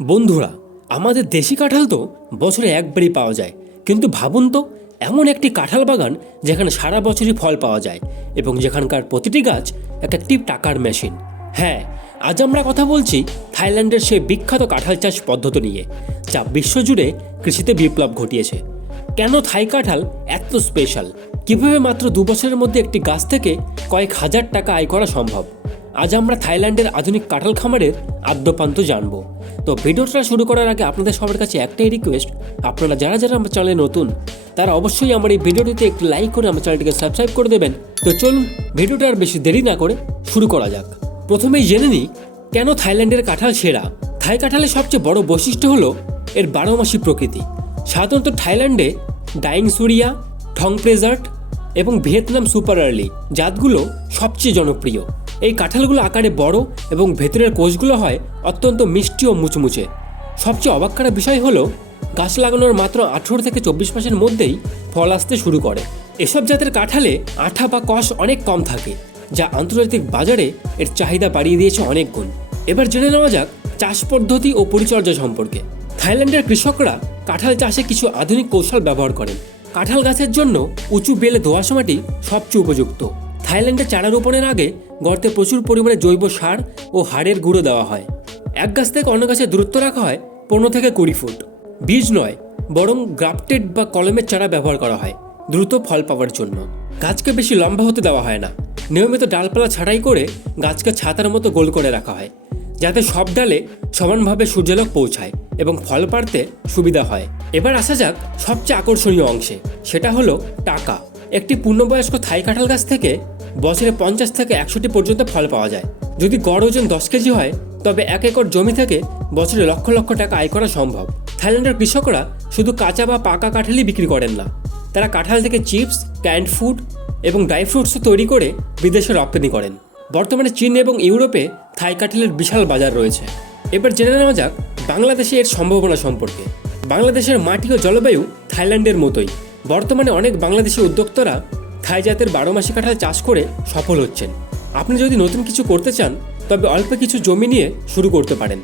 বন্ধুরা, আমাদের দেশি কাঁঠাল তো বছরে একবারই পাওয়া যায়, কিন্তু ভাবুন তো, এমন একটি কাঁঠাল বাগান যেখানে সারা বছরই ফল পাওয়া যায় এবং যেখানকার প্রতিটি গাছ এক একটি টাকার মেশিন। হ্যাঁ, আজ আমরা কথা বলছি থাইল্যান্ডের সেই বিখ্যাত কাঁঠাল চাষ পদ্ধতি নিয়ে, যা বিশ্বজুড়ে কৃষিতে বিপ্লব ঘটিয়েছে। কেন থাই কাঁঠাল এত স্পেশাল? কিভাবে মাত্র 2 বছরের মধ্যে একটি গাছ থেকে কয়েক হাজার টাকা আয় করা সম্ভব? আজ আমরা থাইল্যান্ডের আধুনিক কাঁঠাল খামারের আদ্যপান্ত জানবো। তো ভিডিওটা শুরু করার আগে আপনাদের সবার কাছে একটাই রিকোয়েস্ট, আপনারা যারা যারা আমার চ্যানেলে নতুন তারা অবশ্যই আমার এই ভিডিওটিতে একটু লাইক করে আমার চ্যানেলটিকে সাবস্ক্রাইব করে দেবেন। তো চলুন ভিডিওটা আর বেশি দেরি না করে শুরু করা যাক। প্রথমেই জেনে নিই কেন থাইল্যান্ডের কাঁঠাল সেরা। থাই কাঁঠালের সবচেয়ে বড় বৈশিষ্ট্য হলো এর 12 মাসি প্রকৃতি। সাধারণত থাইল্যান্ডে ডাইং সুরিয়া, ঠং প্রেজার্ট এবং ভিয়েতনাম সুপার আর্লি জাতগুলো সবচেয়ে জনপ্রিয়। এই কাঁঠালগুলো আকারে বড় এবং ভেতরের কোষগুলো হয় অত্যন্ত মিষ্টি ও মুচমুচে। সবচেয়ে অবাক করা বিষয় হলো গাছ লাগানোর মাত্র 18 থেকে 24 মাসের মধ্যেই ফল আসতে শুরু করে। এসব জাতের কাঁঠালে আঠা বা কষ অনেক কম থাকে, যা আন্তর্জাতিক বাজারে এর চাহিদা বাড়িয়ে দিয়েছে অনেক গুণ। এবার জেনে নেওয়া যাক চাষ পদ্ধতি ও পরিচর্যা সম্পর্কে। থাইল্যান্ডের কৃষকরা কাঁঠাল চাষে কিছু আধুনিক কৌশল ব্যবহার করেন। কাঁঠাল গাছের জন্য উঁচু বেলে দোআঁশ মাটি সবচেয়ে উপযুক্ত। থাইল্যান্ডে চারা রোপণের আগে গর্তে প্রচুর পরিমাণে জৈব সার ও হাড়ের গুঁড়ো দেওয়া হয়। এক গাছ থেকে অন্য গাছের দূরত্ব রাখা হয় 15 থেকে 20 ফুট। বীজ নয়, বরং গ্রাফটেড বা কলমের চারা ব্যবহার করা হয় দ্রুত ফল পাওয়ার জন্য। গাছকে বেশি লম্বা হতে দেওয়া হয় না। নিয়মিত ডালপালা ছাঁটাই করে গাছকে ছাতার মতো গোল করে রাখা হয়, যাতে সব ডালে সমানভাবে সূর্যালোক পৌঁছায় এবং ফল পাড়তে সুবিধা হয়। এবার আসা যাক সবচেয়ে আকর্ষণীয় অংশে, সেটা হলো টাকা। একটি পূর্ণবয়স্ক থাই কাঁঠাল গাছ থেকে বছরে 50 থেকে 100টি পর্যন্ত ফল পাওয়া যায়। যদি গড় ওজন 10 কেজি হয়, তবে 1 একর জমি থেকে বছরে লক্ষ লক্ষ টাকা আয় করা সম্ভব। থাইল্যান্ডের কৃষকরা শুধু কাঁচা বা পাকা কাঁঠালই বিক্রি করেন না, তারা কাঁঠাল থেকে চিপস, ক্যান্ড ফুড এবং ড্রাই ফ্রুটসও তৈরি করে বিদেশে রপ্তানি করেন। বর্তমানে চীন এবং ইউরোপে থাই কাঁঠালের বিশাল বাজার রয়েছে। এবার জেনে নেওয়া যাক বাংলাদেশে এর সম্ভাবনা সম্পর্কে। বাংলাদেশের মাটি ও জলবায়ু থাইল্যান্ডের মতোই। বর্তমানে অনেক বাংলাদেশি উদ্যোক্তারা থাই জাতের 12 মাসি কাঁঠাল চাষ করে সফল হচ্ছেন। আপনি যদি নতুন কিছু করতে চান, তবে অল্প কিছু জমি নিয়ে শুরু করতে পারেন।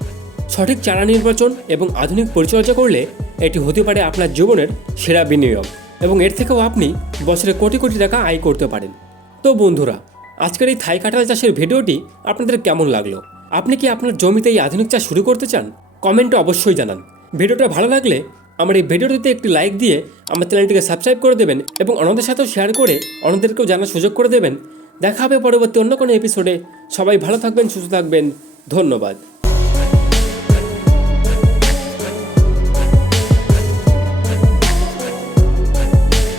সঠিক চারা নির্বাচন এবং আধুনিক পরিচর্যা করলে এটি হতে পারে আপনার জীবনের সেরা বিনিয়োগ, এবং এর থেকেও আপনি বছরে কোটি কোটি টাকা আয় করতে পারেন। তো বন্ধুরা, আজকের এই থাই কাঁঠাল চাষের ভিডিওটি আপনাদের কেমন লাগলো? আপনি কি আপনার জমিতে এই আধুনিক চাষ শুরু করতে চান? কমেন্টে অবশ্যই জানান। ভিডিওটা ভালো লাগলে আমার এই ভিডিওটিতে একটি লাইক দিয়ে আমার চ্যানেলটিকে সাবস্ক্রাইব করে দেবেন এবং অন্যদের সাথেও শেয়ার করে অন্যদেরকেও জানার সুযোগ করে দেবেন। দেখা হবে পরবর্তী অন্য কোনো এপিসোডে। সবাই ভালো থাকবেন, সুস্থ থাকবেন। ধন্যবাদ।